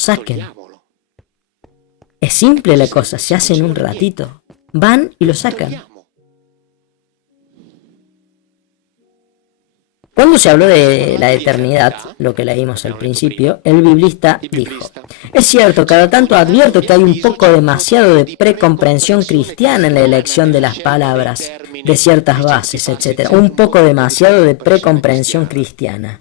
saquen. Es simple la cosa, se hace en un ratito. Van y lo sacan. Cuando se habló de la eternidad, lo que leímos al principio, el biblista dijo: es cierto, cada tanto advierto que hay un poco demasiado de precomprensión cristiana en la elección de las palabras, de ciertas bases, etc. Un poco demasiado de precomprensión cristiana.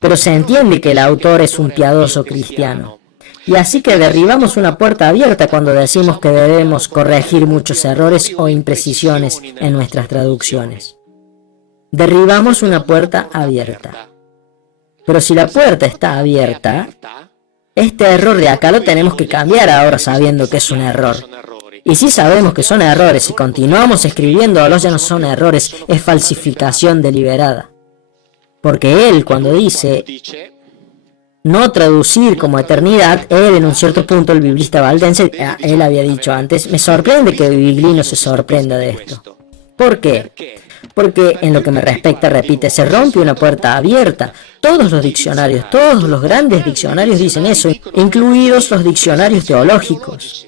Pero se entiende que el autor es un piadoso cristiano. Y así que derribamos una puerta abierta cuando decimos que debemos corregir muchos errores o imprecisiones en nuestras traducciones. Derribamos una puerta abierta. Pero si la puerta está abierta, este error de acá lo tenemos que cambiar ahora sabiendo que es un error. Y si sabemos que son errores y continuamos escribiéndolos, ya no son errores, es falsificación deliberada. Porque él, cuando dice no traducir como eternidad, él en un cierto punto, el biblista valdense, él había dicho antes, me sorprende que Biglino se sorprenda de esto. ¿Por qué? Porque en lo que me respecta, repite, se rompe una puerta abierta. Todos los diccionarios, todos los grandes diccionarios dicen eso, incluidos los diccionarios teológicos.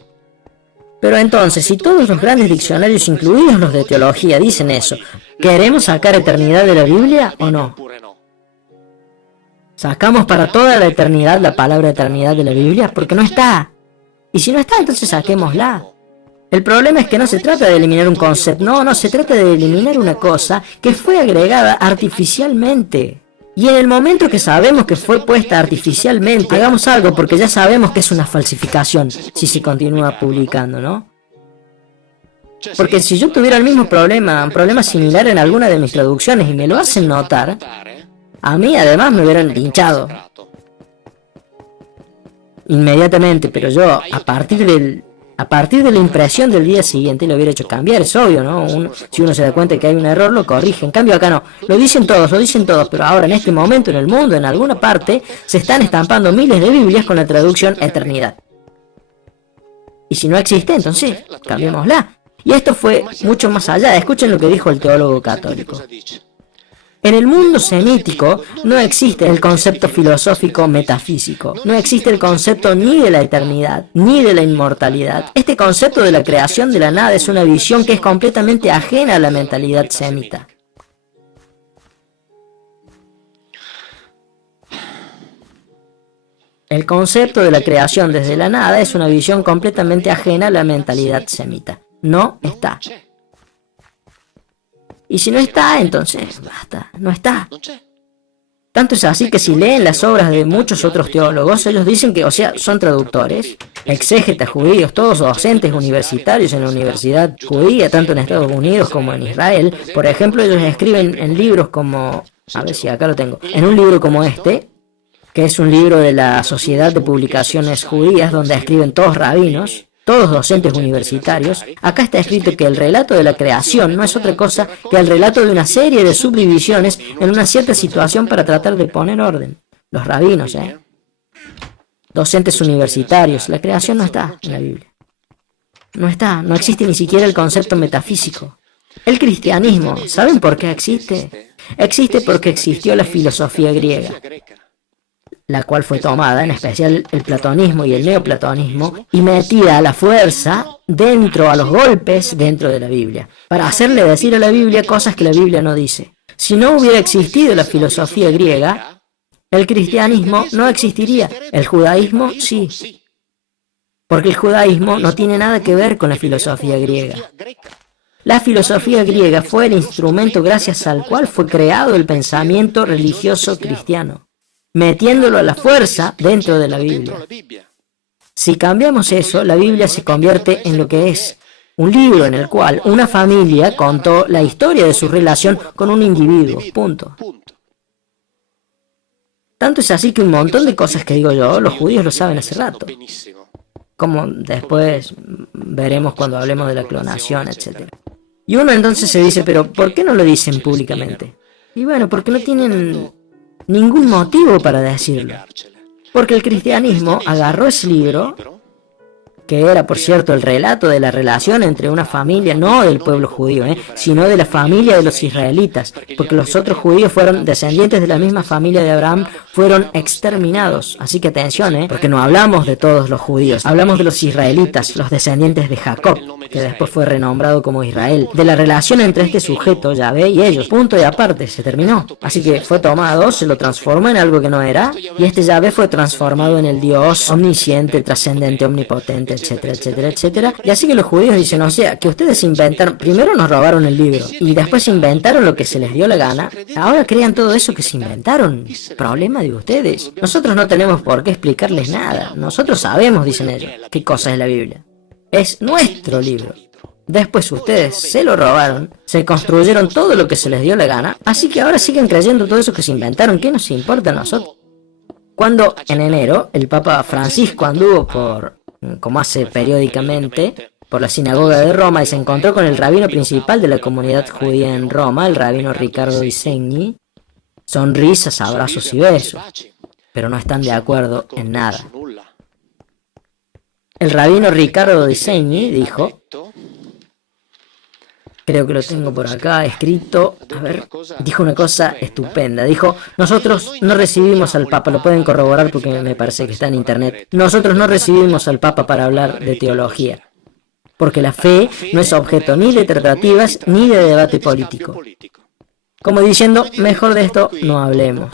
Pero entonces, si todos los grandes diccionarios, incluidos los de teología, dicen eso, ¿queremos sacar eternidad de la Biblia o no? ¿Sacamos para toda la eternidad la palabra eternidad de la Biblia? Porque no está. Y si no está, entonces saquémosla. El problema es que no se trata de eliminar un concepto, no, se trata de eliminar una cosa que fue agregada artificialmente. Y en el momento que sabemos que fue puesta artificialmente, hagamos algo porque ya sabemos que es una falsificación si se continúa publicando, ¿no? Porque si yo tuviera el mismo problema, un problema similar en alguna de mis traducciones y me lo hacen notar, a mí además me hubieran linchado inmediatamente, pero yo a partir de la impresión del día siguiente lo hubiera hecho cambiar, es obvio, ¿no? Si uno se da cuenta que hay un error, lo corrige. En cambio acá no, lo dicen todos, pero ahora en este momento en el mundo, en alguna parte, se están estampando miles de Biblias con la traducción eternidad. Y si no existe, entonces cambiémosla. Y esto fue mucho más allá, escuchen lo que dijo el teólogo católico. En el mundo semítico no existe el concepto filosófico metafísico, no existe el concepto ni de la eternidad, ni de la inmortalidad. Este concepto de la creación de la nada es una visión que es completamente ajena a la mentalidad semita. El concepto de la creación desde la nada es una visión completamente ajena a la mentalidad semita. No está. Y si no está, entonces, basta, no está. Tanto es así que si leen las obras de muchos otros teólogos, ellos dicen que, son traductores, exégetas judíos, todos docentes universitarios en la universidad judía, tanto en Estados Unidos como en Israel. Por ejemplo, ellos escriben en libros como, a ver si acá lo tengo, en un libro como este, que es un libro de la Sociedad de Publicaciones Judías, donde escriben todos rabinos, todos docentes universitarios. Acá está escrito que el relato de la creación no es otra cosa que el relato de una serie de subdivisiones en una cierta situación para tratar de poner orden. Los rabinos, docentes universitarios, la creación no está en la Biblia. No está, no existe ni siquiera el concepto metafísico. El cristianismo, ¿saben por qué existe? Existe porque existió la filosofía griega, la cual fue tomada, en especial el platonismo y el neoplatonismo, y metida a la fuerza dentro, a los golpes, dentro de la Biblia, para hacerle decir a la Biblia cosas que la Biblia no dice. Si no hubiera existido la filosofía griega, el cristianismo no existiría, el judaísmo sí, porque el judaísmo no tiene nada que ver con la filosofía griega. La filosofía griega fue el instrumento gracias al cual fue creado el pensamiento religioso cristiano, metiéndolo a la fuerza dentro de la Biblia. Si cambiamos eso, la Biblia se convierte en lo que es, un libro en el cual una familia contó la historia de su relación con un individuo, punto. Tanto es así que un montón de cosas que digo yo, los judíos lo saben hace rato, como después veremos cuando hablemos de la clonación, etc. Y uno entonces se dice, pero ¿por qué no lo dicen públicamente? Y bueno, porque no tienen ningún motivo para decirlo. Porque el cristianismo agarró ese libro, que era, por cierto, el relato de la relación entre una familia, no del pueblo judío, sino de la familia de los israelitas, porque los otros judíos fueron descendientes de la misma familia de Abraham, fueron exterminados. Así que atención, porque no hablamos de todos los judíos, hablamos de los israelitas, los descendientes de Jacob, que después fue renombrado como Israel, de la relación entre este sujeto, Yahvé, y ellos. Punto y aparte, se terminó. Así que fue tomado, se lo transformó en algo que no era, y este Yahvé fue transformado en el Dios omnisciente, trascendente, omnipotente, etcétera, etcétera, etcétera. Y así que los judíos dicen, o sea, que ustedes inventaron, primero nos robaron el libro, y después inventaron lo que se les dio la gana, ahora crean todo eso que se inventaron. Problema de ustedes. Nosotros no tenemos por qué explicarles nada. Nosotros sabemos, dicen ellos, qué cosa es la Biblia. Es nuestro libro. Después ustedes se lo robaron, se construyeron todo lo que se les dio la gana, así que ahora siguen creyendo todo eso que se inventaron. ¿Qué nos importa a nosotros? Cuando en enero el Papa Francisco anduvo como hace periódicamente, por la sinagoga de Roma y se encontró con el rabino principal de la comunidad judía en Roma, el rabino Riccardo Di Segni, sonrisas, abrazos y besos, pero no están de acuerdo en nada. El rabino Riccardo Di Segni dijo, creo que lo tengo por acá escrito, a ver, dijo una cosa estupenda, dijo, nosotros no recibimos al Papa, lo pueden corroborar porque me parece que está en internet, nosotros no recibimos al Papa para hablar de teología, porque la fe no es objeto ni de tratativas ni de debate político. Como diciendo, mejor de esto no hablemos.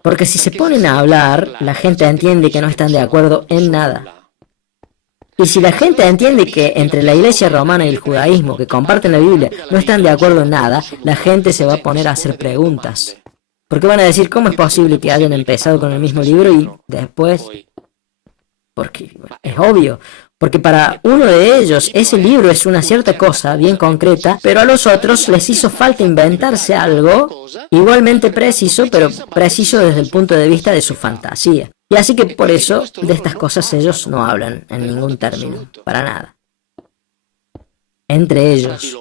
Porque si se ponen a hablar, la gente entiende que no están de acuerdo en nada. Y si la gente entiende que entre la iglesia romana y el judaísmo, que comparten la Biblia, no están de acuerdo en nada, la gente se va a poner a hacer preguntas. Porque van a decir, ¿cómo es posible que hayan empezado con el mismo libro y después? Porque es obvio. Porque para uno de ellos ese libro es una cierta cosa bien concreta, pero a los otros les hizo falta inventarse algo igualmente preciso, pero preciso desde el punto de vista de su fantasía. Y así que por eso de estas cosas ellos no hablan en ningún término, para nada. Entre ellos,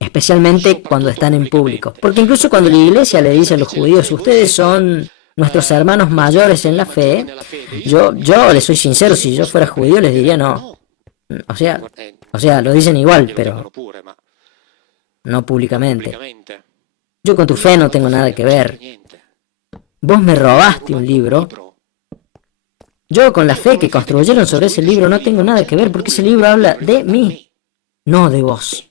especialmente cuando están en público. Porque incluso cuando la iglesia le dice a los judíos, ustedes son nuestros hermanos mayores en la fe, yo les soy sincero, si yo fuera judío les diría no. O sea, lo dicen igual, pero no públicamente. Yo con tu fe no tengo nada que ver. Vos me robaste un libro. Yo con la fe que construyeron sobre ese libro no tengo nada que ver, porque ese libro habla de mí, no de vos.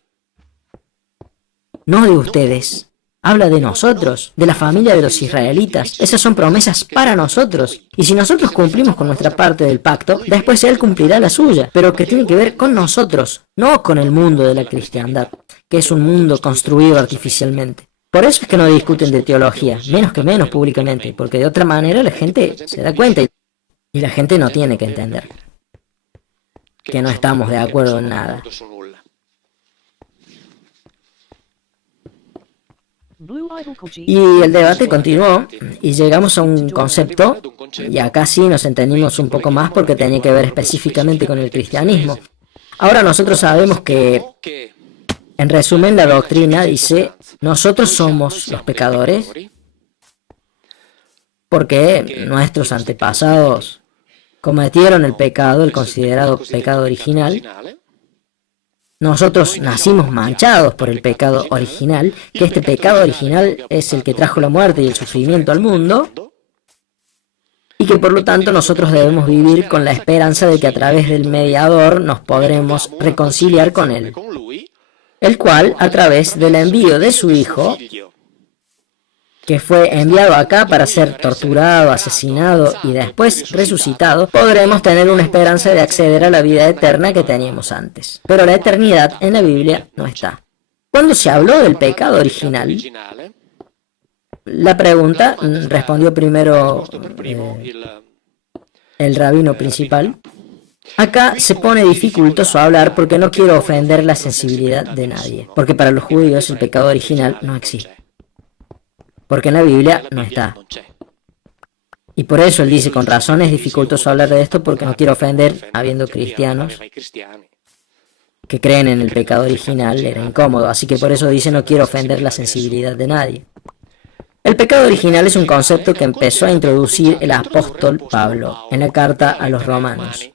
No de ustedes. Habla de nosotros, de la familia de los israelitas. Esas son promesas para nosotros. Y si nosotros cumplimos con nuestra parte del pacto, después Él cumplirá la suya, pero que tiene que ver con nosotros, no con el mundo de la cristiandad, que es un mundo construido artificialmente. Por eso es que no discuten de teología, menos que menos públicamente, porque de otra manera la gente se da cuenta y la gente no tiene que entender que no estamos de acuerdo en nada. Y el debate continuó y llegamos a un concepto, y acá sí nos entendimos un poco más porque tenía que ver específicamente con el cristianismo. Ahora nosotros sabemos que, en resumen, la doctrina dice, nosotros somos los pecadores porque nuestros antepasados cometieron el pecado, el considerado pecado original. Nosotros nacimos manchados por el pecado original, que este pecado original es el que trajo la muerte y el sufrimiento al mundo, y que por lo tanto nosotros debemos vivir con la esperanza de que a través del mediador nos podremos reconciliar con Él, el cual, a través del envío de su Hijo, que fue enviado acá para ser torturado, asesinado y después resucitado, podremos tener una esperanza de acceder a la vida eterna que teníamos antes. Pero la eternidad en la Biblia no está. Cuando se habló del pecado original, la pregunta respondió primero el rabino principal. Acá se pone dificultoso hablar porque no quiero ofender la sensibilidad de nadie, porque para los judíos el pecado original no existe. Porque en la Biblia no está. Y por eso él dice, con razón es dificultoso hablar de esto porque no quiero ofender, habiendo cristianos que creen en el pecado original, era incómodo. Así que por eso dice, no quiero ofender la sensibilidad de nadie. El pecado original es un concepto que empezó a introducir el apóstol Pablo en la carta a los romanos.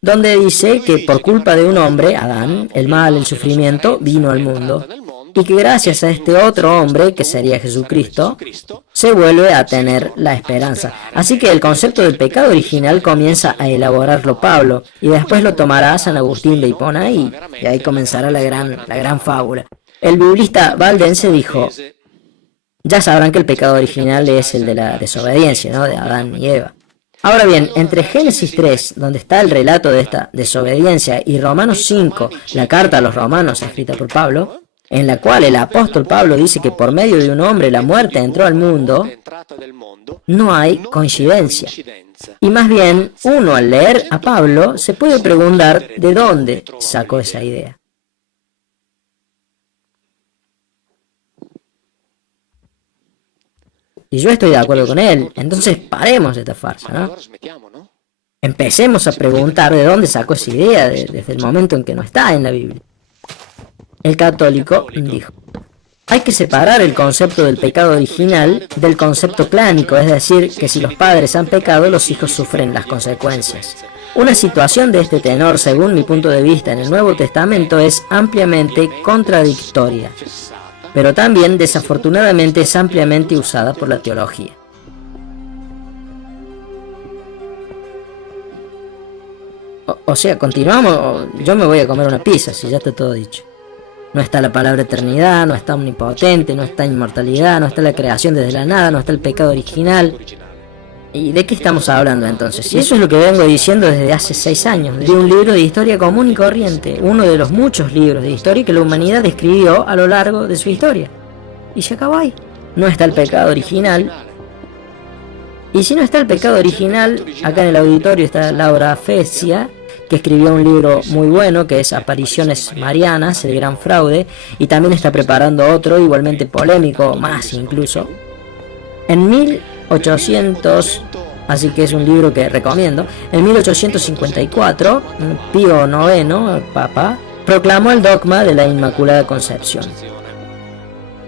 donde dice que por culpa de un hombre, Adán, el mal, el sufrimiento, vino al mundo, y que gracias a este otro hombre, que sería Jesucristo, se vuelve a tener la esperanza. Así que el concepto del pecado original comienza a elaborarlo Pablo, y después lo tomará San Agustín de Hipona, y ahí comenzará la gran fábula. El biblista valdense dijo: ya sabrán que el pecado original es el de la desobediencia, ¿no?, de Adán y Eva. Ahora bien, entre Génesis 3, donde está el relato de esta desobediencia, y Romanos 5, la carta a los romanos escrita por Pablo, en la cual el apóstol Pablo dice que por medio de un hombre la muerte entró al mundo, no hay coincidencia. Y más bien, uno al leer a Pablo se puede preguntar de dónde sacó esa idea. Y yo estoy de acuerdo con él, entonces paremos esta farsa, ¿no? Empecemos a preguntar de dónde sacó esa idea desde el momento en que no está en la Biblia. El católico dijo: hay que separar el concepto del pecado original del concepto clánico, es decir, que si los padres han pecado, los hijos sufren las consecuencias. Una situación de este tenor, según mi punto de vista en el Nuevo Testamento, es ampliamente contradictoria, pero también desafortunadamente es ampliamente usada por la teología. O sea, continuamos, yo me voy a comer una pizza, si ya está todo dicho. No está la palabra eternidad, no está omnipotente, no está inmortalidad, no está la creación desde la nada, no está el pecado original. ¿Y de qué estamos hablando entonces? Y eso es lo que vengo diciendo desde hace 6 años, de un libro de historia común y corriente, uno de los muchos libros de historia que la humanidad escribió a lo largo de su historia. Y se acabó ahí. No está el pecado original. Y si no está el pecado original, acá en el auditorio está Laura Fecia, que escribió un libro muy bueno que es Apariciones Marianas, el gran fraude, y también está preparando otro igualmente polémico, más incluso. En 1800, así que es un libro que recomiendo, en 1854, Pío IX, Papa, proclamó el dogma de la Inmaculada Concepción,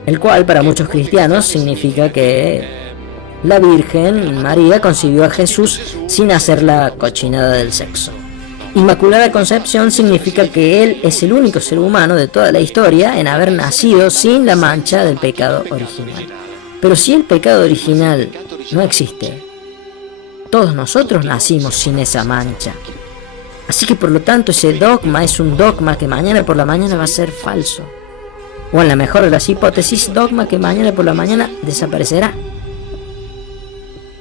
el cual para muchos cristianos significa que la Virgen María concibió a Jesús sin hacer la cochinada del sexo. Inmaculada Concepción significa que Él es el único ser humano de toda la historia en haber nacido sin la mancha del pecado original. Pero si el pecado original no existe, todos nosotros nacimos sin esa mancha. Así que por lo tanto ese dogma es un dogma que mañana por la mañana va a ser falso. O en la mejor de las hipótesis, dogma que mañana por la mañana desaparecerá.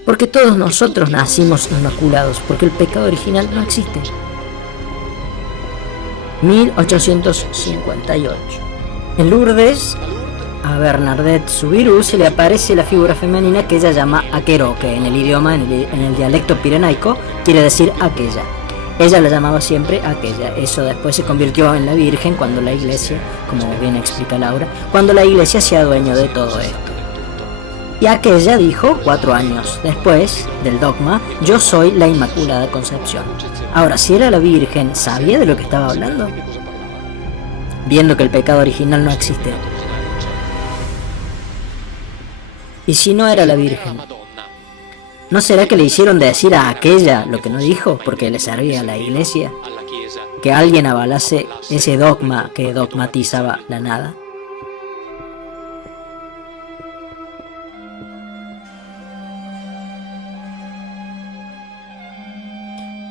Porque todos nosotros nacimos inmaculados, porque el pecado original no existe. 1858. En Lourdes, a Bernadette Soubirous se le aparece la figura femenina que ella llama aquero, que en el idioma, en el dialecto pirenaico, quiere decir aquella. Ella la llamaba siempre aquella. Eso después se convirtió en la Virgen cuando la Iglesia, como bien explica Laura, cuando la Iglesia se adueñó de todo esto. Y aquella dijo 4 años después del dogma: yo soy la Inmaculada Concepción. Ahora, si era la Virgen, ¿sabía de lo que estaba hablando? Viendo que el pecado original no existe. ¿Y si no era la Virgen? ¿No será que le hicieron decir a aquella lo que no dijo porque le servía a la Iglesia? Que alguien avalase ese dogma que dogmatizaba la nada.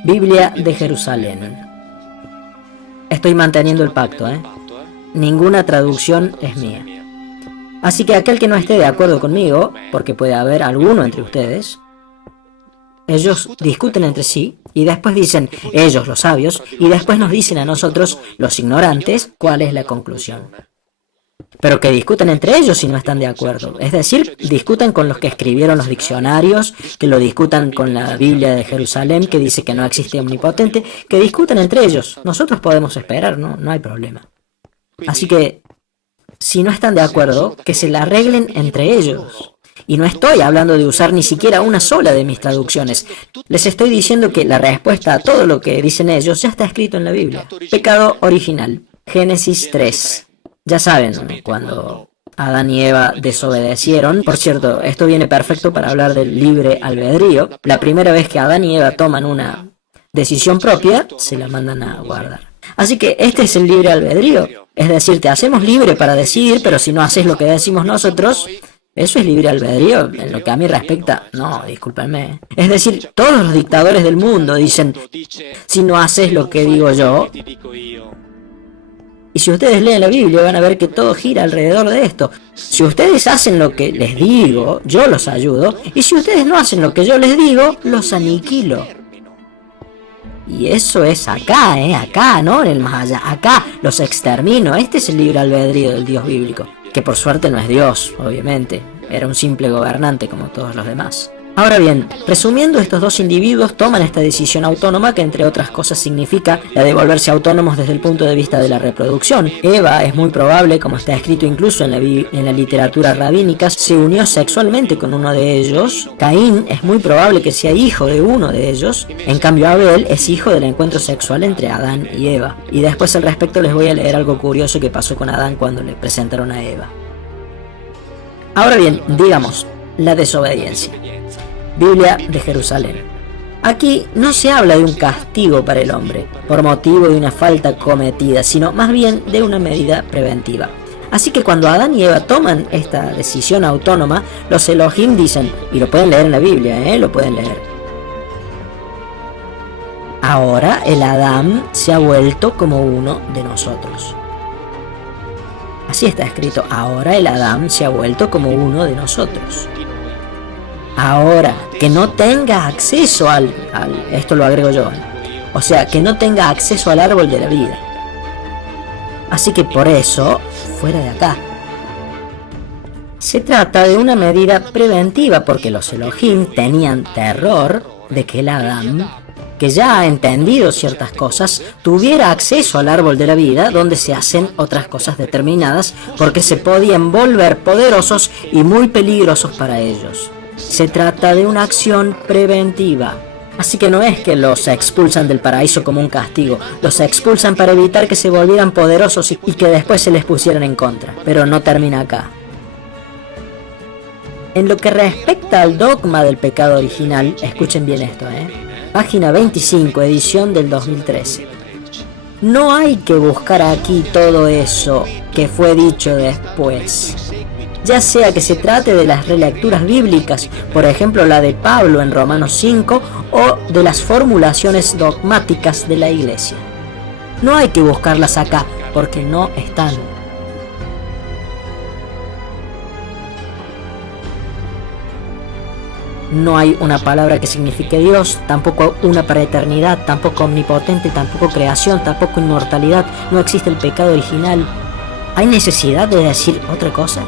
Biblia de Jerusalén. Estoy manteniendo el pacto, Ninguna traducción es mía. Así que aquel que no esté de acuerdo conmigo, porque puede haber alguno entre ustedes, ellos discuten entre sí y después dicen, ellos los sabios, y después nos dicen a nosotros, los ignorantes, cuál es la conclusión. Pero que discutan entre ellos si no están de acuerdo. Es decir, discutan con los que escribieron los diccionarios, que lo discutan con la Biblia de Jerusalén, que dice que no existe omnipotente, que discutan entre ellos. Nosotros podemos esperar, no hay problema. Así que, si no están de acuerdo, que se la arreglen entre ellos. Y no estoy hablando de usar ni siquiera una sola de mis traducciones. Les estoy diciendo que la respuesta a todo lo que dicen ellos ya está escrito en la Biblia. Pecado original. Génesis 3. Ya saben, cuando Adán y Eva desobedecieron. Por cierto, esto viene perfecto para hablar del libre albedrío. La primera vez que Adán y Eva toman una decisión propia, se la mandan a guardar. Así que este es el libre albedrío. Es decir, te hacemos libre para decidir, pero si no haces lo que decimos nosotros, ¿eso es libre albedrío? En lo que a mí respecta, no, discúlpenme. Es decir, todos los dictadores del mundo dicen, si no haces lo que digo yo. Y si ustedes leen la Biblia van a ver que todo gira alrededor de esto. Si ustedes hacen lo que les digo, yo los ayudo. Y si ustedes no hacen lo que yo les digo, los aniquilo. Y eso es acá, acá, no en el más allá. Acá los extermino. Este es el libre albedrío del Dios bíblico. Que por suerte no es Dios, obviamente. Era un simple gobernante como todos los demás. Ahora bien, resumiendo, estos dos individuos toman esta decisión autónoma que entre otras cosas significa la de volverse autónomos desde el punto de vista de la reproducción. Eva es muy probable, como está escrito incluso en la literatura rabínica, se unió sexualmente con uno de ellos. Caín es muy probable que sea hijo de uno de ellos. En cambio Abel es hijo del encuentro sexual entre Adán y Eva. Y después al respecto les voy a leer algo curioso que pasó con Adán cuando le presentaron a Eva. Ahora bien, digamos, la desobediencia. Biblia de Jerusalén. Aquí no se habla de un castigo para el hombre, por motivo de una falta cometida, sino más bien de una medida preventiva. Así que cuando Adán y Eva toman esta decisión autónoma, los Elohim dicen, y lo pueden leer en la Biblia, lo pueden leer. Ahora el Adán se ha vuelto como uno de nosotros. Así está escrito, ahora el Adán se ha vuelto como uno de nosotros. Ahora, que no tenga acceso esto lo agrego yo, o sea, que no tenga acceso al árbol de la vida. Así que por eso, fuera de acá. Se trata de una medida preventiva porque los Elohim tenían terror de que el Adán, que ya ha entendido ciertas cosas, tuviera acceso al árbol de la vida donde se hacen otras cosas determinadas porque se podían volver poderosos y muy peligrosos para ellos. Se trata de una acción preventiva. Así que no es que los expulsan del paraíso como un castigo, los expulsan para evitar que se volvieran poderosos y que después se les pusieran en contra. Pero no termina acá. En lo que respecta al dogma del pecado original, escuchen bien esto, página 25, edición del 2013. No hay que buscar aquí todo eso que fue dicho después. Ya sea que se trate de las relecturas bíblicas, por ejemplo la de Pablo en Romanos 5, o de las formulaciones dogmáticas de la Iglesia. No hay que buscarlas acá, porque no están. No hay una palabra que signifique Dios, tampoco una para eternidad, tampoco omnipotente, tampoco creación, tampoco inmortalidad. No existe el pecado original. ¿Hay necesidad de decir otra cosa?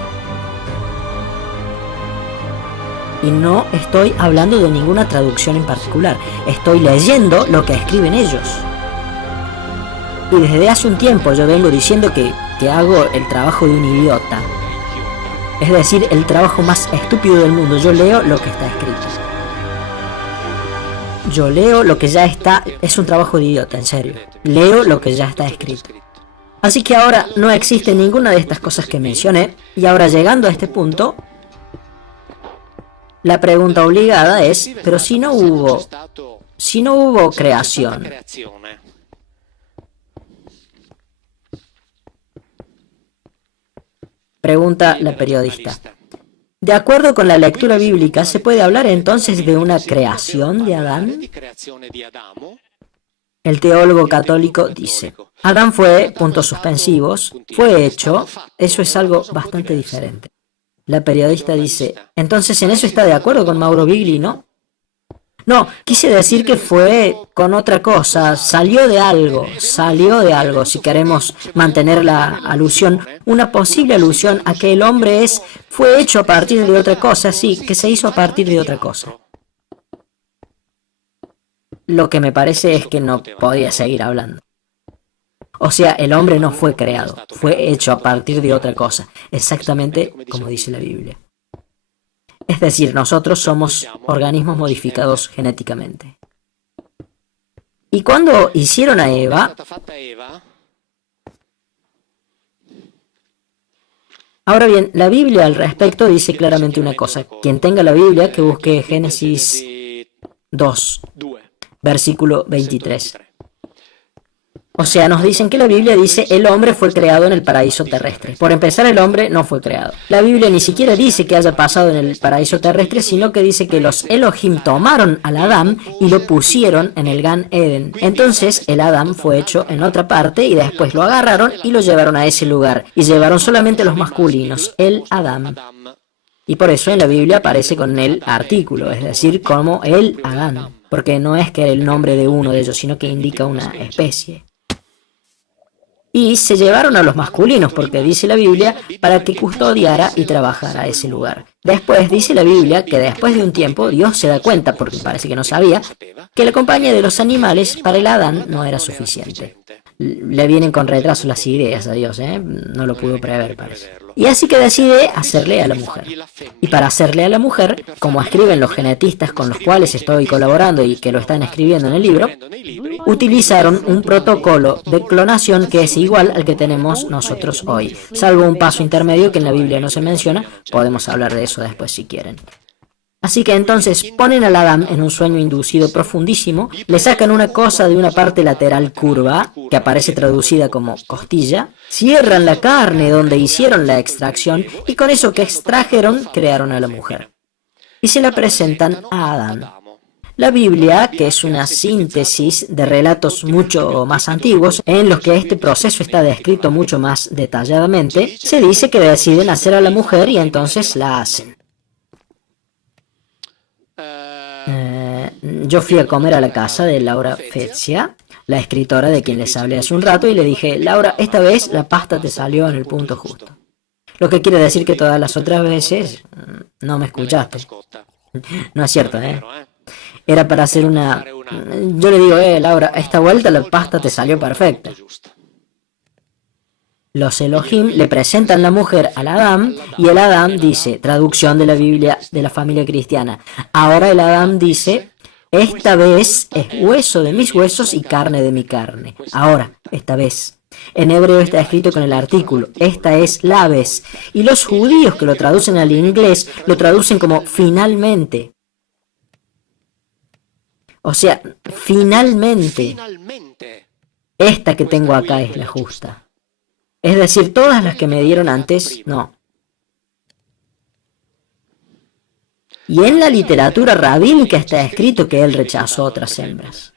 Y no estoy hablando de ninguna traducción en particular. Estoy leyendo lo que escriben ellos. Y desde hace un tiempo yo vengo diciendo que hago el trabajo de un idiota. Es decir, el trabajo más estúpido del mundo. Yo leo lo que está escrito. Yo leo lo que ya está. Es un trabajo de idiota, en serio. Leo lo que ya está escrito. Así que ahora no existe ninguna de estas cosas que mencioné. Y ahora llegando a este punto, la pregunta obligada es, pero si no hubo creación, pregunta la periodista. De acuerdo con la lectura bíblica, ¿se puede hablar entonces de una creación de Adán? El teólogo católico dice, Adán fue, puntos suspensivos, fue hecho, eso es algo bastante diferente. La periodista dice, entonces en eso está de acuerdo con Mauro Bigli, ¿no? No, quise decir que fue con otra cosa, salió de algo, si queremos mantener la alusión, una posible alusión a que el hombre fue hecho a partir de otra cosa, sí, que se hizo a partir de otra cosa. Lo que me parece es que no podía seguir hablando. O sea, el hombre no fue creado, fue hecho a partir de otra cosa, exactamente como dice la Biblia. Es decir, nosotros somos organismos modificados genéticamente. Y cuando hicieron a Eva, ahora bien, la Biblia al respecto dice claramente una cosa. Quien tenga la Biblia, que busque Génesis 2. versículo 23. O sea, nos dicen que la Biblia dice el hombre fue creado en el paraíso terrestre. Por empezar, el hombre no fue creado. La Biblia ni siquiera dice que haya pasado en el paraíso terrestre, sino que dice que los Elohim tomaron al Adán y lo pusieron en el Gan Eden. Entonces, el Adán fue hecho en otra parte y después lo agarraron y lo llevaron a ese lugar. Y llevaron solamente los masculinos, el Adán. Y por eso en la Biblia aparece con el artículo, es decir, como el Adán. Porque no es que era el nombre de uno de ellos, sino que indica una especie. Y se llevaron a los masculinos, porque dice la Biblia, para que custodiara y trabajara ese lugar. Después dice la Biblia que después de un tiempo Dios se da cuenta, porque parece que no sabía, que la compañía de los animales para el Adán no era suficiente. Le vienen con retraso las ideas a Dios, no lo pudo prever, parece. Y así que decide hacerle a la mujer. Y para hacerle a la mujer, como escriben los genetistas con los cuales estoy colaborando y que lo están escribiendo en el libro, utilizaron un protocolo de clonación que es igual al que tenemos nosotros hoy, salvo un paso intermedio que en la Biblia no se menciona. Podemos hablar de eso después si quieren. Así que entonces ponen al Adán en un sueño inducido profundísimo, le sacan una cosa de una parte lateral curva, que aparece traducida como costilla, cierran la carne donde hicieron la extracción y con eso que extrajeron crearon a la mujer. Y se la presentan a Adán. La Biblia, que es una síntesis de relatos mucho más antiguos, en los que este proceso está descrito mucho más detalladamente, se dice que deciden hacer a la mujer y entonces la hacen. Yo fui a comer a la casa de Laura Fezia, la escritora de quien les hablé hace un rato, y le dije, Laura, esta vez la pasta te salió en el punto justo. Lo que quiere decir que todas las otras veces no me escuchaste. No es cierto, Era para hacer una... Yo le digo, Laura, esta vuelta la pasta te salió perfecta. Los Elohim le presentan la mujer al Adán y el Adán dice, traducción de la Biblia de la familia cristiana, ahora el Adán dice, esta vez es hueso de mis huesos y carne de mi carne. Ahora, esta vez. En hebreo está escrito con el artículo, esta es la vez. Y los judíos que lo traducen al inglés lo traducen como finalmente. O sea, finalmente. Esta que tengo acá es la justa. Es decir, todas las que me dieron antes, no. Y en la literatura rabínica está escrito que él rechazó otras hembras.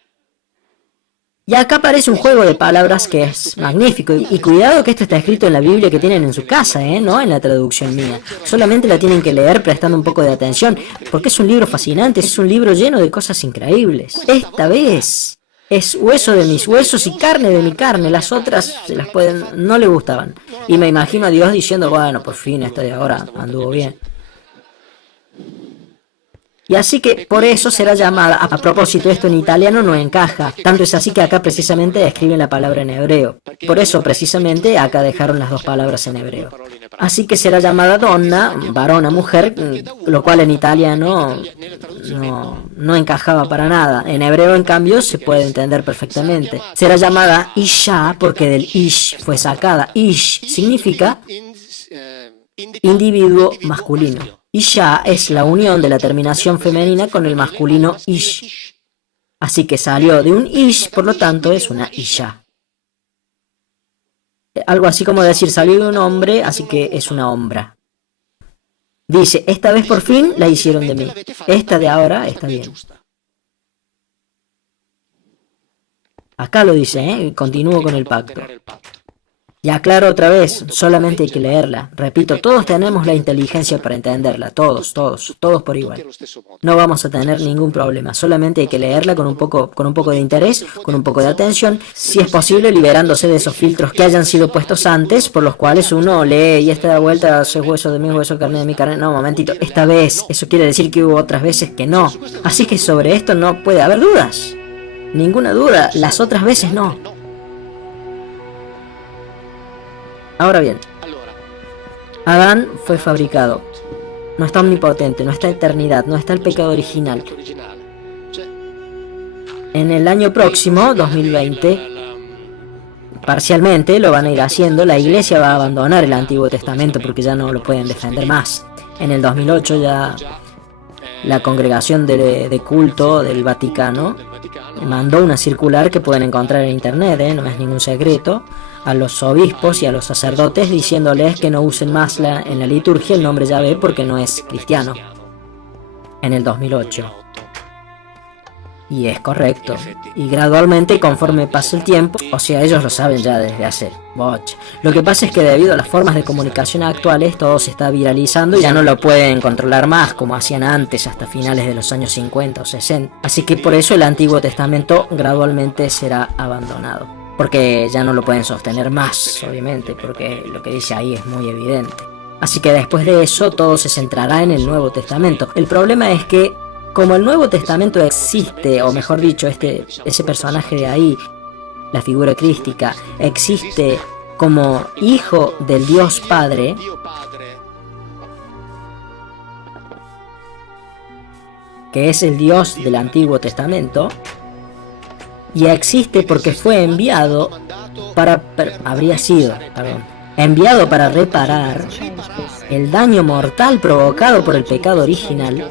Y acá aparece un juego de palabras que es magnífico. Y cuidado que esto está escrito en la Biblia que tienen en su casa, no en la traducción mía. Solamente la tienen que leer prestando un poco de atención, porque es un libro fascinante, es un libro lleno de cosas increíbles. Esta vez... es hueso de mis huesos y carne de mi carne. Las otras no le gustaban. Y me imagino a Dios diciendo, bueno, por fin esta de ahora anduvo bien. Y así que por eso será llamada, a propósito esto en italiano no encaja, tanto es así que acá precisamente escriben la palabra en hebreo. Por eso precisamente acá dejaron las dos palabras en hebreo. Así que será llamada donna, varona, mujer, lo cual en italiano no encajaba para nada. En hebreo, en cambio, se puede entender perfectamente. Será llamada Isha porque del Ish fue sacada. Ish significa individuo masculino. Isha es la unión de la terminación femenina con el masculino Ish. Así que salió de un Ish, por lo tanto es una Isha. Algo así como decir salió de un hombre, así que es una hombra. Dice, esta vez por fin la hicieron de mí. Esta de ahora está bien. Acá lo dice, continúo con el pacto. Y aclaro otra vez, solamente hay que leerla. Repito, todos tenemos la inteligencia para entenderla, todos por igual. No vamos a tener ningún problema, solamente hay que leerla con un poco de interés, con un poco de atención, si es posible liberándose de esos filtros que hayan sido puestos antes, por los cuales uno lee y esta vuelta es hueso de mi hueso, carne de mi carne. No, momentito, esta vez, eso quiere decir que hubo otras veces que no. Así que sobre esto no puede haber dudas. Ninguna duda, las otras veces no. Ahora bien, Adán fue fabricado. No está omnipotente, no está eternidad, no está el pecado original. En el año próximo, 2020, parcialmente lo van a ir haciendo. La iglesia va a abandonar el Antiguo Testamento porque ya no lo pueden defender más. En el 2008 ya la congregación de culto del Vaticano mandó una circular que pueden encontrar en internet, no es ningún secreto, a los obispos y a los sacerdotes diciéndoles que no usen más en la liturgia el nombre Yahvé porque no es cristiano, en el 2008. Y es correcto. Y gradualmente, conforme pasa el tiempo, o sea, ellos lo saben ya desde hace boch. Lo que pasa es que debido a las formas de comunicación actuales, todo se está viralizando y ya no lo pueden controlar más como hacían antes, hasta finales de los años 50 o 60. Así que por eso el Antiguo Testamento gradualmente será abandonado. Porque ya no lo pueden sostener más, obviamente, porque lo que dice ahí es muy evidente. Así que después de eso, todo se centrará en el Nuevo Testamento. El problema es que como el Nuevo Testamento existe, o mejor dicho, ese personaje de ahí, la figura crística, existe como hijo del Dios Padre, que es el Dios del Antiguo Testamento, y existe porque fue enviado enviado para reparar el daño mortal provocado por el pecado original.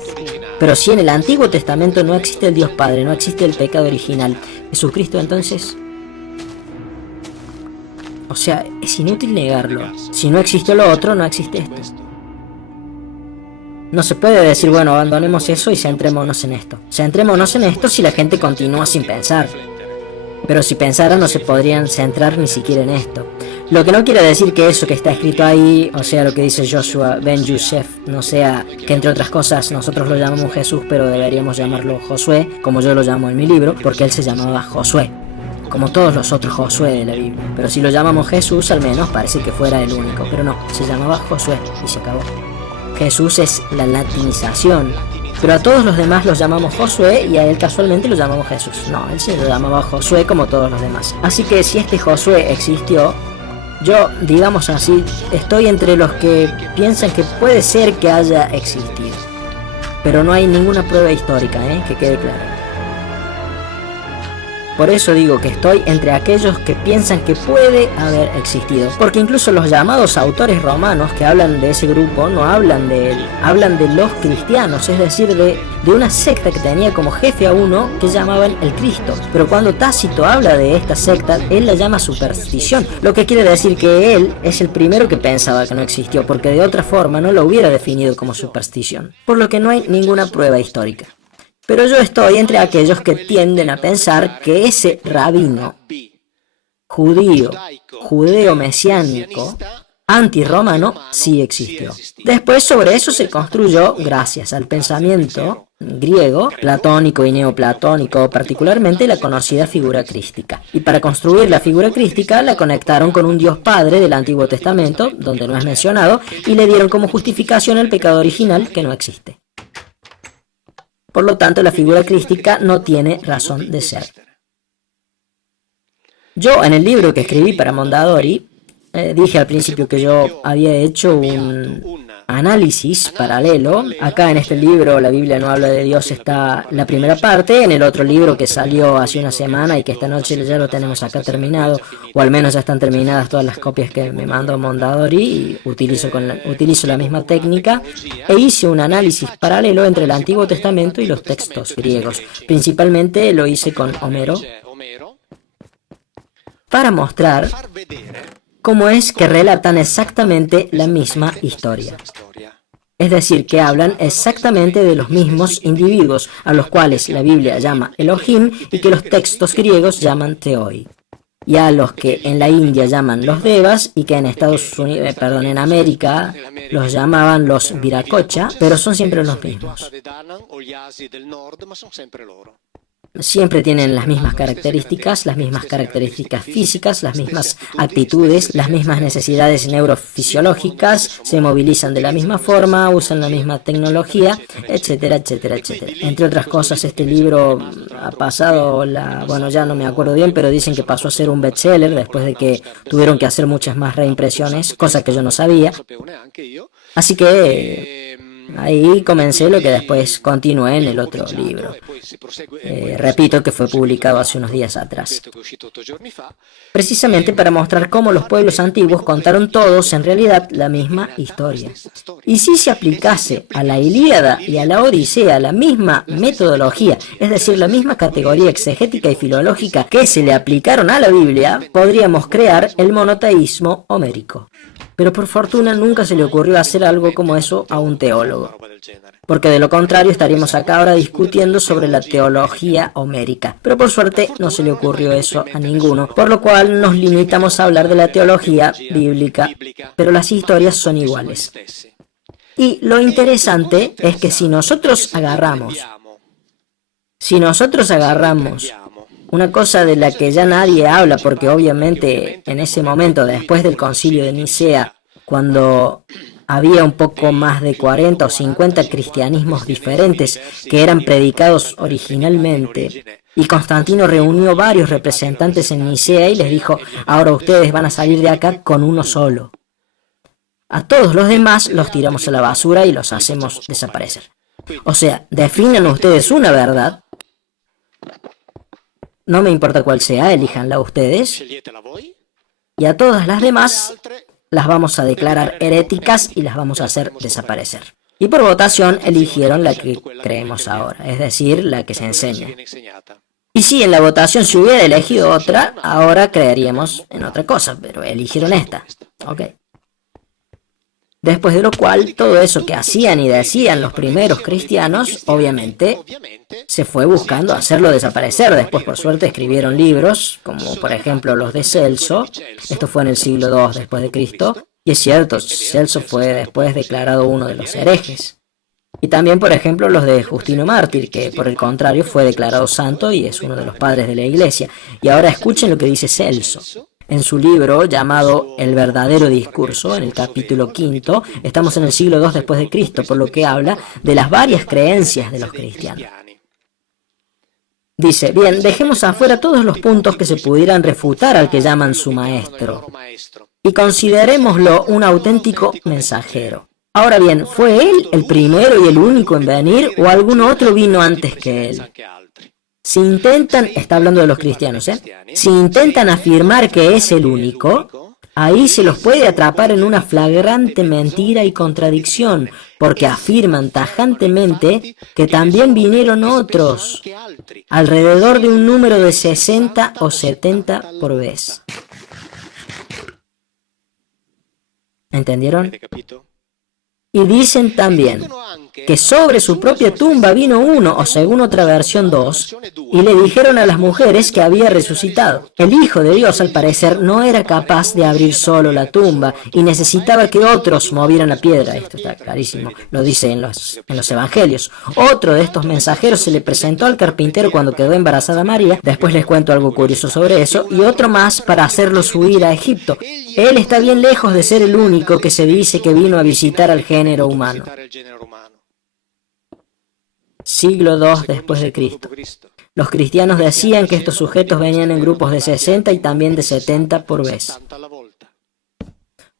Pero si en el Antiguo Testamento no existe el Dios Padre, no existe el pecado original, Jesucristo entonces... O sea, es inútil negarlo. Si no existe lo otro, no existe esto. No se puede decir, bueno, abandonemos eso y centrémonos en esto. Centrémonos en esto si la gente continúa sin pensar. Pero si pensara no se podrían centrar ni siquiera en esto. Lo que no quiere decir que eso que está escrito ahí, o sea, lo que dice Joshua Ben Yosef, no sea que entre otras cosas nosotros lo llamamos Jesús, pero deberíamos llamarlo Josué, como yo lo llamo en mi libro, porque él se llamaba Josué, como todos los otros Josué de la Biblia. Pero si lo llamamos Jesús, al menos parece que fuera el único, pero no, se llamaba Josué y se acabó. Jesús es la latinización, pero a todos los demás los llamamos Josué y a él casualmente lo llamamos Jesús. No, él se lo llamaba Josué como todos los demás. Así que si este Josué existió, yo, digamos así, estoy entre los que piensan que puede ser que haya existido. Pero no hay ninguna prueba histórica, que quede claro. Por eso digo que estoy entre aquellos que piensan que puede haber existido. Porque incluso los llamados autores romanos que hablan de ese grupo no hablan de él. Hablan de los cristianos, es decir, de una secta que tenía como jefe a uno que llamaban el Cristo. Pero cuando Tácito habla de esta secta, él la llama superstición. Lo que quiere decir que él es el primero que pensaba que no existió, porque de otra forma no lo hubiera definido como superstición. Por lo que no hay ninguna prueba histórica. Pero yo estoy entre aquellos que tienden a pensar que ese rabino judío, judeo-mesiánico, antirromano, sí existió. Después sobre eso se construyó, gracias al pensamiento griego, platónico y neoplatónico, particularmente la conocida figura crística. Y para construir la figura crística la conectaron con un Dios Padre del Antiguo Testamento, donde no es mencionado, y le dieron como justificación el pecado original que no existe. Por lo tanto, la figura crística no tiene razón de ser. Yo, en el libro que escribí para Mondadori, dije al principio que yo había hecho un análisis paralelo. Acá en este libro, La Biblia no habla de Dios, está la primera parte. En el otro libro que salió hace una semana y que esta noche ya lo tenemos acá terminado, o al menos ya están terminadas todas las copias que me mandó Mondadori, y utilizo la misma técnica, e hice un análisis paralelo entre el Antiguo Testamento y los textos griegos. Principalmente lo hice con Homero, para mostrar cómo es que relatan exactamente la misma historia. Es decir, que hablan exactamente de los mismos individuos, a los cuales la Biblia llama Elohim y que los textos griegos llaman Theoi. Y a los que en la India llaman los Devas y que en en América los llamaban los Viracocha, pero son siempre los mismos. Siempre tienen las mismas características físicas, las mismas actitudes, las mismas necesidades neurofisiológicas, se movilizan de la misma forma, usan la misma tecnología, etcétera, etcétera, etcétera. Entre otras cosas, este libro ha pasado ya no me acuerdo bien, pero dicen que pasó a ser un bestseller después de que tuvieron que hacer muchas más reimpresiones, cosa que yo no sabía. Así que Ahí comencé lo que después continué en el otro libro. Repito que fue publicado hace unos días atrás. Precisamente para mostrar cómo los pueblos antiguos contaron todos en realidad la misma historia. Y si se aplicase a la Ilíada y a la Odisea la misma metodología, es decir, la misma categoría exegética y filológica que se le aplicaron a la Biblia, podríamos crear el monoteísmo homérico. Pero por fortuna nunca se le ocurrió hacer algo como eso a un teólogo, porque de lo contrario estaríamos acá ahora discutiendo sobre la teología homérica. Pero por suerte no se le ocurrió eso a ninguno, por lo cual nos limitamos a hablar de la teología bíblica, pero las historias son iguales. Y lo interesante es que si nosotros agarramos una cosa de la que ya nadie habla, porque obviamente en ese momento, después del concilio de Nicea, cuando había un poco más de 40 o 50 cristianismos diferentes que eran predicados originalmente, y Constantino reunió varios representantes en Nicea y les dijo, ahora ustedes van a salir de acá con uno solo. A todos los demás los tiramos a la basura y los hacemos desaparecer. O sea, definan ustedes una verdad. No me importa cuál sea, elíjanla ustedes. Y a todas las demás las vamos a declarar heréticas y las vamos a hacer desaparecer. Y por votación eligieron la que creemos ahora, es decir, la que se enseña. Y si en la votación se hubiera elegido otra, ahora creeríamos en otra cosa, pero eligieron esta. Ok. Después de lo cual, todo eso que hacían y decían los primeros cristianos, obviamente, se fue buscando hacerlo desaparecer. Después, por suerte, escribieron libros, como por ejemplo los de Celso. Esto fue en el siglo II después de Cristo. Y es cierto, Celso fue después declarado uno de los herejes. Y también, por ejemplo, los de Justino Mártir, que por el contrario fue declarado santo y es uno de los padres de la Iglesia. Y ahora escuchen lo que dice Celso. En su libro llamado El verdadero discurso, en el capítulo 5, estamos en el siglo II después de Cristo, por lo que habla de las varias creencias de los cristianos. Dice, bien, dejemos afuera todos los puntos que se pudieran refutar al que llaman su maestro, y considerémoslo un auténtico mensajero. Ahora bien, ¿fue él el primero y el único en venir o algún otro vino antes que él? Si intentan, está hablando de los cristianos, si intentan afirmar que es el único, ahí se los puede atrapar en una flagrante mentira y contradicción, porque afirman tajantemente que también vinieron otros, alrededor de un número de 60 o 70 por vez. ¿Entendieron? Y dicen también que sobre su propia tumba vino uno, o según otra versión 2, y le dijeron a las mujeres que había resucitado. El Hijo de Dios, al parecer, no era capaz de abrir solo la tumba y necesitaba que otros movieran la piedra. Esto está clarísimo, lo dice en los evangelios. Otro de estos mensajeros se le presentó al carpintero cuando quedó embarazada María, después les cuento algo curioso sobre eso, y otro más para hacerlos huir a Egipto. Él está bien lejos de ser el único que se dice que vino a visitar al género humano. Siglo II después de Cristo. Los cristianos decían que estos sujetos venían en grupos de 60 y también de 70 por vez.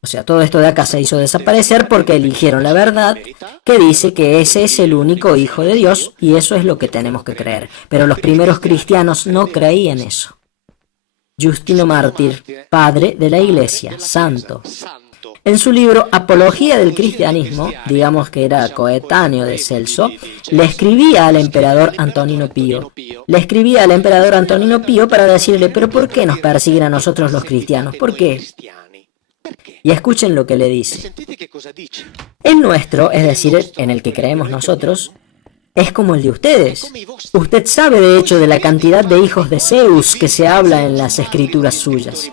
O sea, todo esto de acá se hizo desaparecer porque eligieron la verdad que dice que ese es el único Hijo de Dios y eso es lo que tenemos que creer. Pero los primeros cristianos no creían eso. Justino Mártir, padre de la Iglesia, santo. En su libro Apología del Cristianismo, digamos que era coetáneo de Celso, le escribía al emperador Antonino Pío. Para decirle, pero ¿por qué nos persiguen a nosotros los cristianos? ¿Por qué? Y escuchen lo que le dice. El nuestro, es decir, en el que creemos nosotros, es como el de ustedes. Usted sabe de hecho de la cantidad de hijos de Zeus que se habla en las escrituras suyas.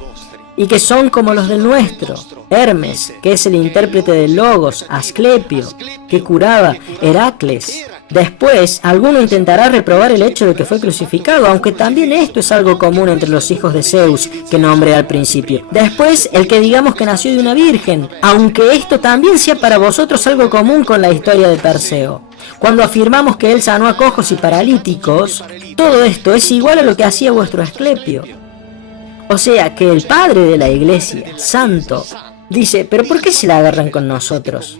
Y que son como los del nuestro, Hermes, que es el intérprete de Logos, Asclepio, que curaba, Heracles. Después, alguno intentará reprobar el hecho de que fue crucificado, aunque también esto es algo común entre los hijos de Zeus, que nombré al principio. Después, el que digamos que nació de una virgen, aunque esto también sea para vosotros algo común con la historia de Perseo. Cuando afirmamos que él sanó a cojos y paralíticos, todo esto es igual a lo que hacía vuestro Asclepio. O sea que el padre de la Iglesia, santo, dice, ¿pero por qué se la agarran con nosotros?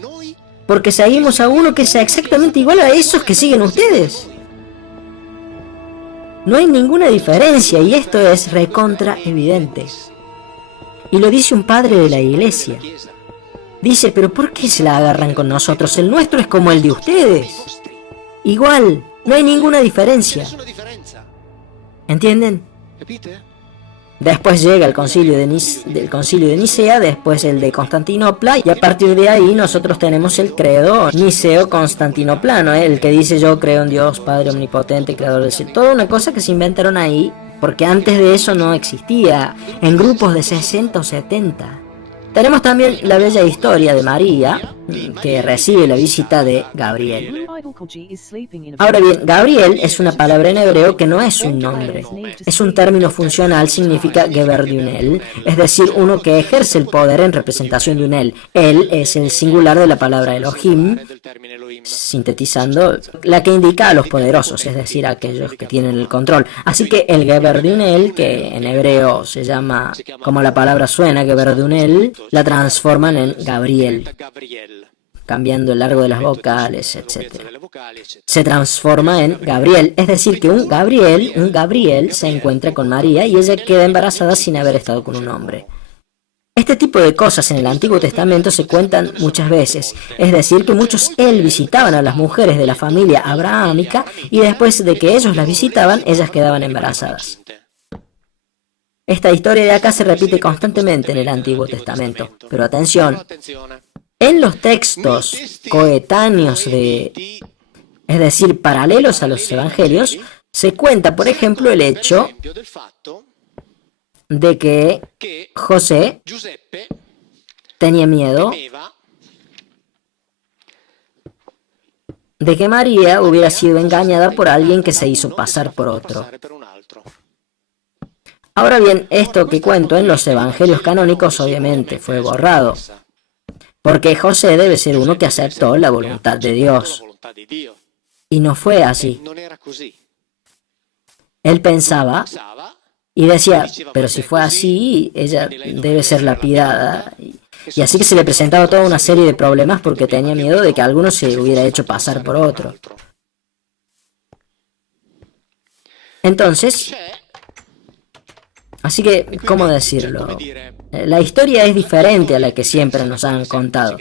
porque seguimos a uno que sea exactamente igual a esos que siguen ustedes. No hay ninguna diferencia y esto es recontra evidente. Y lo dice un padre de la iglesia. Dice, pero ¿por qué se la agarran con nosotros? El nuestro es como el de ustedes. Igual, no hay ninguna diferencia. ¿Entienden? Después llega el concilio de Nicea, después el de Constantinopla, y a partir de ahí nosotros tenemos el credo niceo-constantinoplano, el que dice yo creo en Dios, Padre Omnipotente, Creador del cielo. Toda una cosa que se inventaron ahí, porque antes de eso no existía, en grupos de 60 o 70. Tenemos también la bella historia de María, que recibe la visita de Gabriel. Ahora bien, Gabriel es una palabra en hebreo que no es un nombre. Es un término funcional, significa Geber de un él, es decir, uno que ejerce el poder en representación de un él. Él es el singular de la palabra Elohim, sintetizando, la que indica a los poderosos, es decir, a aquellos que tienen el control. Así que el Geber de un él, que en hebreo se llama, como la palabra suena, Geber de un él, la transforman en Gabriel, cambiando el largo de las vocales, etc. Se transforma en Gabriel, es decir, que un Gabriel se encuentra con María y ella queda embarazada sin haber estado con un hombre. Este tipo de cosas en el Antiguo Testamento se cuentan muchas veces, es decir, que muchos visitaban a las mujeres de la familia abrahámica y después de que ellos las visitaban, ellas quedaban embarazadas. Esta historia de acá se repite constantemente en el Antiguo Testamento, pero atención, en los textos coetáneos es decir, paralelos a los evangelios, se cuenta, por ejemplo, el hecho de que José tenía miedo de que María hubiera sido engañada por alguien que se hizo pasar por otro. Ahora bien, esto que cuento en los evangelios canónicos obviamente fue borrado, porque José debe ser uno que aceptó la voluntad de Dios. Y no fue así. Él pensaba y decía, pero si fue así, ella debe ser lapidada. Y así que se le presentaba toda una serie de problemas porque tenía miedo de que alguno se hubiera hecho pasar por otro. Entonces, así que, ¿cómo decirlo? La historia es diferente a la que siempre nos han contado.